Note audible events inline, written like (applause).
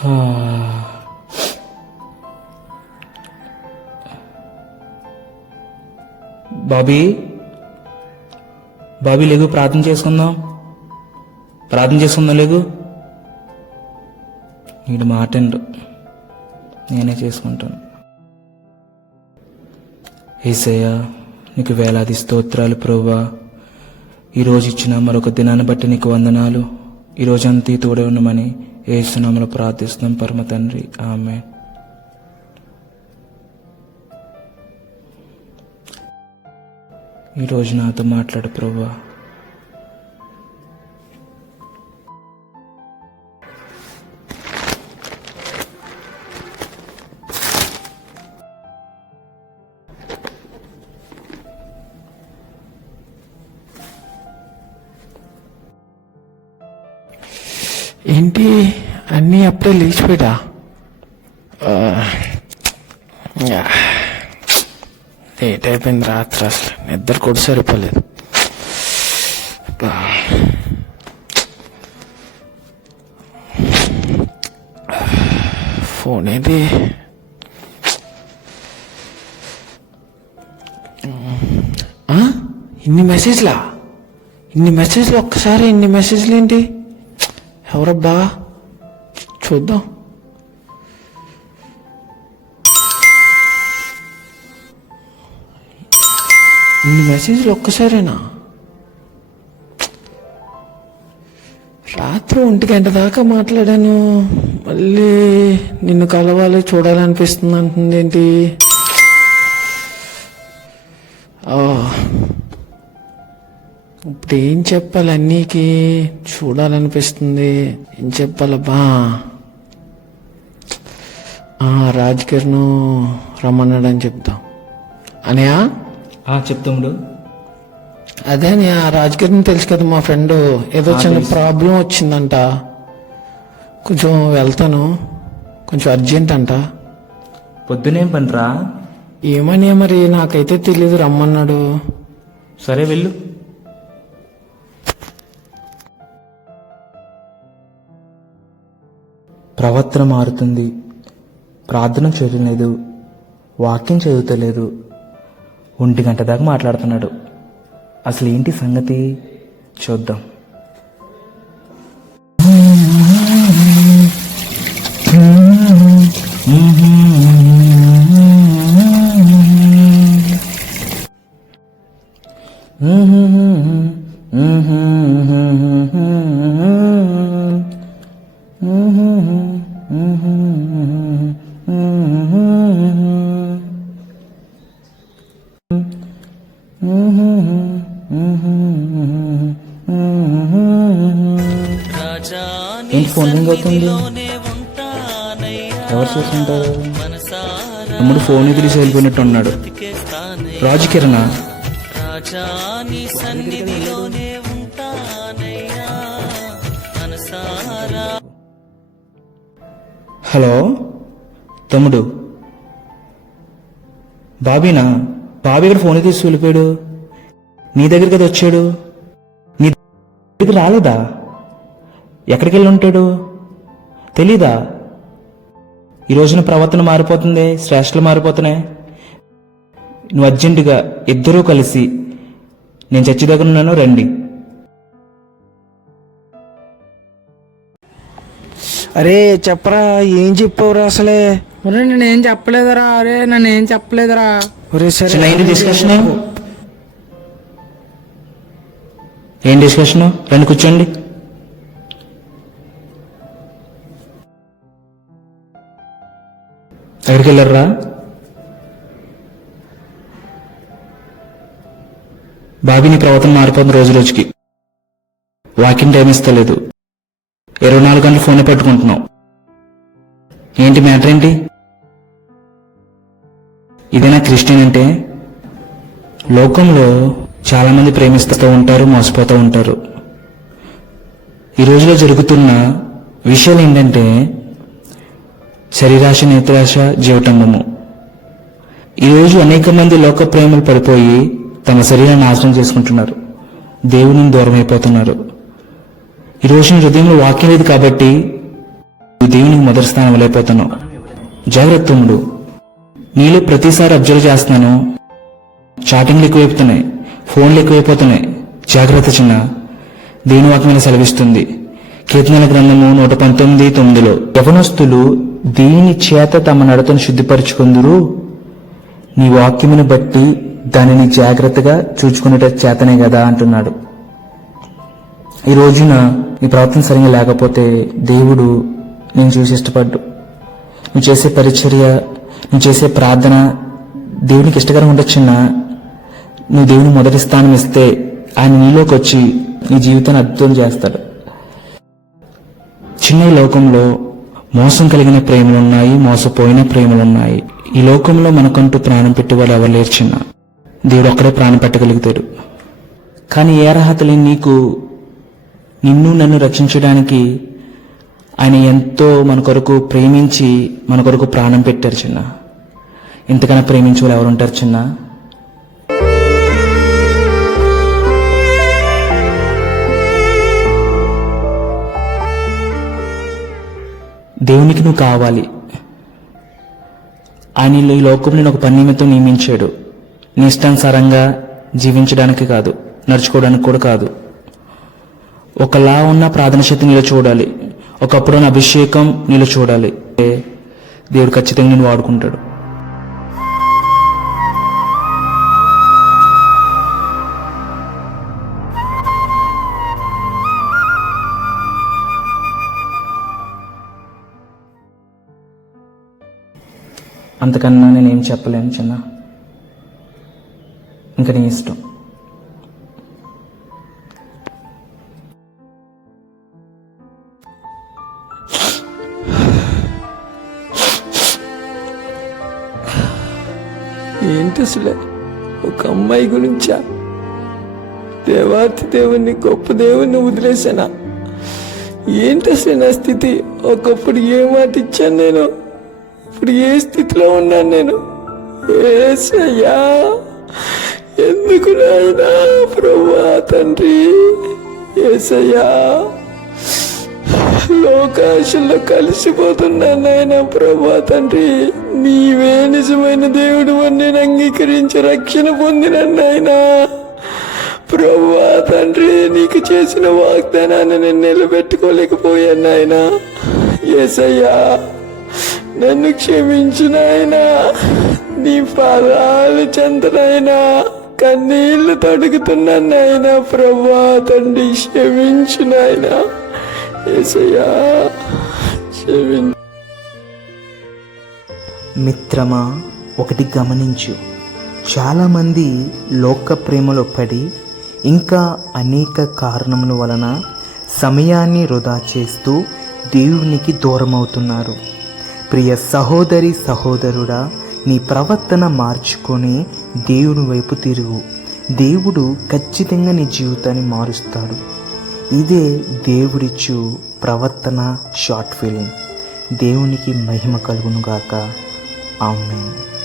(sighs) బాబీ బాబీ లేగు ప్రార్థన చేసుకుందాం. ప్రార్థన చేసుకుందాం లేగు. వీడు మాటండు. నేనే చేసుకుంటాను. ఏసయ్య నీకు వేలాది స్తోత్రాలు ప్రోవా ఈరోజు ఇచ్చిన మరొక దినాన్ని బట్టి నీకు వందనాలు. ఈ రోజంతా తోడే ఉండమని ఏసునామలు ప్రార్థిస్తున్నాం. పరమ తండ్రి. ఆమె ఈరోజు నాతో మాట్లాడు ప్రభా. ఏంటి? అన్నీ అప్పుడే లేచిపోయా లేట్ అయిపోయింది రాత్రి అసలు. నిద్ర కూడా సరిపోలేదు. ఫోన్ ఏది? ఇన్ని మెసేజ్లా? ఇన్ని మెసేజ్లు ఒక్కసారి ఇన్ని మెసేజ్లు ఏంటి? ఎవరబ్బా చూద్దాం ఇన్ని మెసేజ్లు ఒక్కసారేనా రాత్రి ఒంటి గంట దాకా మాట్లాడాను మళ్ళీ నిన్ను కలవాలి చూడాలనిపిస్తుంది అంటుంది ఏంటి ఆ. ఇప్పుడు ఏం చెప్పాలి అన్నీకి? చూడాలనిపిస్తుంది. ఏం చెప్పాలబ్బా? ఆ, రాజ్ కిరణ్ రమ్మన్నాడని చెప్తాం. అనయా? ఆ చెప్తాముడు అదే అన్నయ్య రాజ్ కిరణ్ తెలుసు కదా మా ఫ్రెండ్. ఏదో చిన్న. ప్రాబ్లం వచ్చిందంట. కొంచెం వెళ్తాను. కొంచెం అర్జెంట్ అంట. పొద్దునేం పనిరా? ఏమని మరి? నాకైతే తెలియదు రమ్మన్నాడు. సరే వెళ్ళు. ప్రవర్తన మారుతుంది. ప్రార్థన చేయడం లేదు వాక్యం చదువుతలేదు. ఒంటి గంట దాకా మాట్లాడుతున్నాడు. అసలు ఏంటి సంగతి? చూద్దాం. పోతుంది. ఎవరు చూస్తుంటారు తమ్ముడు ఫోన్ ఎదిరి వెళ్ళిపోయినట్టు ఉన్నాడు. రాజు కిరణ హలో? తమ్ముడు? బాబీనా? బాబీ ఇక్కడ ఫోన్ తీసి వెళ్ళిపోయాడు. నీ దగ్గరికి అది వచ్చాడు. నీ దగ్గరికి రాలేదా? ఎక్కడికి వెళ్ళి ఉంటాడు? తెలీదా? ఈ రోజున ప్రవర్తన మారిపోతుంది శ్రేష్టలు మారిపోతున్నాయి. నువ్వు అర్జెంటుగా ఇద్దరూ కలిసి నేను చర్చి దగ్గర ఉన్నాను రండి. అరే చెప్పరా ఏం చెప్పావురా అసలే? ఒరే నేనేం చెప్పలేదురా అరే నన్నేం చెప్పలేదురా. ఒరే సరే చిన్న ఏంటి డిస్కషన్ ఏం డిస్కషన్ రండి కూర్చోండి. ఎక్కడికి వెళ్ళారా బాబీని ప్రవర్తన మారిపోతుంది రోజు రోజుకి. వాకింగ్ టైం ఇస్తలేదు. ఇరవై నాలుగు గంటలు ఫోన్ పట్టుకుంటున్నావు ఏంటి మ్యాటర్ ఏంటి? ఇదేనా క్రిస్టియన్ అంటే? లోకంలో చాలామంది ప్రేమిస్తూ ఉంటారు మోసపోతూ ఉంటారు. ఈ రోజులో జరుగుతున్న విషయాలు ఏంటంటే శరీరాశ నేత్రాశ జీవటంగము ఈరోజు అనేక మంది లోక ప్రేమలు పడిపోయి తమ శరీరాన్ని నాశనం చేసుకుంటున్నారు. దేవుని దూరం అయిపోతున్నారు ఈ రోజు నీ హృదయంలో వాక్యం లేదు కాబట్టి దేవునికి మొదటి స్థానం లేకపోతున్నావు జాగ్రత్త ఉండు. నీలో ప్రతిసారి అబ్జర్వ్ చేస్తున్నాను. చాటింగ్లు ఎక్కువైపోతున్నాయి. ఫోన్లు ఎక్కువైపోతున్నాయి. జాగ్రత్త చిన్న. దేవుని వాక్యమైన సెలవిస్తుంది. కీర్తనల గ్రంథము నూట పంతొమ్మిది తొమ్మిదిలో యవనస్తులు దీని చేత తమ నడతను శుద్ధిపరచుకుందురు? నీ వాక్యమును బట్టి దానిని జాగ్రత్తగా చూచుకునేట చేతనే కదా అంటున్నాడు. ఈ రోజున నీ ప్రవర్తన సరిగా లేకపోతే దేవుడు నేను చూసి ఇష్టపడ్డు. నువ్వు చేసే పరిచర్య నువ్వు చేసే ప్రార్థన దేవునికి ఇష్టకరం ఉండొచ్చున్నా నువ్వు దేవుని మొదటి స్థానం ఇస్తే ఆయన నీలోకి వచ్చి నీ జీవితాన్ని అద్భుతం చేస్తాడు. చిన్న లోకంలో మోసం కలిగిన ప్రేమలున్నాయి మోసపోయిన ప్రేమలున్నాయి. ఈ లోకంలో మనకంటూ ప్రాణం పెట్టేవాడు ఎవరు లేరు చిన్న దేవుడు ఒక్కడే ప్రాణం పెట్టగలుగుతాడు. కానీ ఏ అర్హత లేని నీకు నిన్ను నన్ను రక్షించడానికి ఆయన ఎంతో మన కొరకు ప్రేమించి మన కొరకు ప్రాణం పెట్టారు చిన్న. ఇంతకన్నా ప్రేమించే వాళ్ళు ఎవరుంటారు చిన్న? దేవునికి నువ్వు కావాలి. ఆయన ఈ లోకం నేను ఒక పని నిమిత్తం నియమించాడు. నీ ఇష్టానుసారంగా జీవించడానికి కాదు నడుచుకోవడానికి కూడా కాదు. ఒకలా ఉన్న ప్రార్థన శక్తి నీలో చూడాలి ఒకప్పుడున్న అభిషేకం నీలో చూడాలి దేవుడు ఖచ్చితంగా నేను వాడుకుంటాడు. అంతకన్నా నేనేం చెప్పలేను చిన్న. ఇంకా నీ ఇష్టం. ఏంటి అసలే ఒక అమ్మాయి గురించా? దేవాతి దేవుణ్ణి గొప్ప దేవుణ్ణి వదిలేసానా ఏంటి అసలు నా స్థితి? ఒకప్పుడు ఏ మాట ఇచ్చాను నేను? ఇప్పుడు ఏ స్థితిలో ఉన్నాను నేను? ఏసయ్యా ఎందుకు నాయనా ప్రభువా తండ్రి? ఏసయ్యా లోకాశల్లో కలిసిపోతున్నాను నాయన ప్రభా తండ్రి. నీవే నిజమైన దేవుడు అని నేను అంగీకరించి రక్షణ పొందిన నాయనా. ప్రభా తండ్రి నీకు చేసిన వాగ్దానాన్ని నేను నిలబెట్టుకోలేకపోయాను నాయన. ఏసయ్యా నన్ను క్షమించినైనా నీ పాదాలు చెందనైనా కన్నీళ్ళు తడుగుతున్నాను ప్రభా తండ్రి క్షమించినైనా ఏసయ్యా క్షమించు. మిత్రమా ఒకటి గమనించు. చాలామంది లోక ప్రేమలో పడి ఇంకా అనేక కారణముల వలన సమయాన్ని వృధా చేస్తూ దేవునికి దూరమవుతున్నారు. ప్రియ సహోదరి సహోదరుడా నీ ప్రవర్తన మార్చుకొని దేవుని వైపు తిరుగు. దేవుడు ఖచ్చితంగా నీ జీవితాన్ని మారుస్తాడు. ఇదే దేవుడిచ్చు ప్రవర్తన షార్ట్ ఫిలిం దేవునికి మహిమ కలుగునుగాక. ఆమెన్.